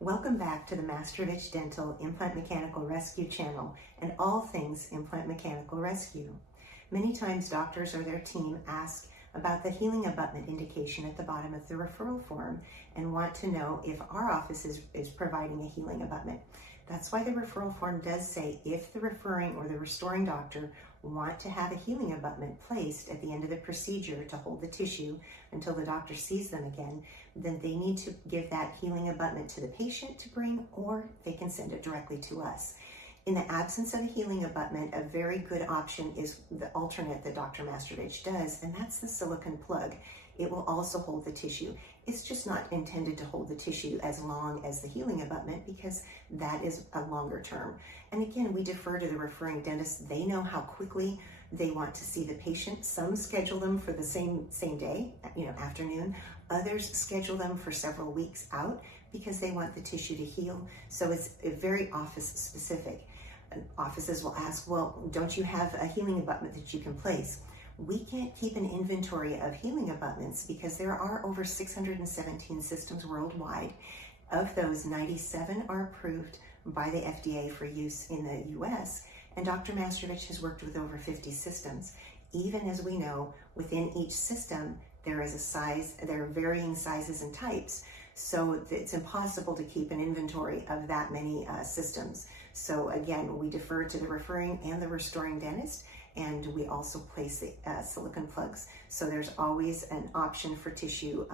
Welcome back to the Mastrovich Dental Implant Mechanical Rescue channel and all things Implant Mechanical Rescue. Many times doctors or their team ask about the healing abutment indication at the bottom of the referral form and want to know if our office is providing a healing abutment. That's why the referral form does say if the referring or the restoring doctor want to have a healing abutment placed at the end of the procedure to hold the tissue until the doctor sees them again, then they need to give that healing abutment to the patient to bring, or they can send it directly to us. In the absence of a healing abutment, a very good option is the alternate that Dr. Mastrovich does, and that's the silicone plug. It will also hold the tissue. It's just not intended to hold the tissue as long as the healing abutment because that is a longer term. And again, we defer to the referring dentist. They know how quickly they want to see the patient. Some schedule them for the same day, afternoon. Others schedule them for several weeks out because they want the tissue to heal. So it's very office specific. Offices will ask, well, don't you have a healing abutment that you can place? We can't keep an inventory of healing abutments because there are over 617 systems worldwide. Of those, 97 are approved by the FDA for use in the US, and Dr. Mastrovich has worked with over 50 systems. Even as we know, within each system, there are varying sizes and types, so it's impossible to keep an inventory of that many systems. So again, we defer to the referring and the restoring dentist, and we also place silicone plugs. So there's always an option for tissue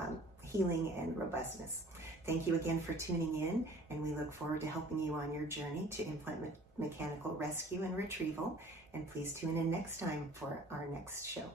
healing and robustness. Thank you again for tuning in, and we look forward to helping you on your journey to implant mechanical rescue and retrieval. And please tune in next time for our next show.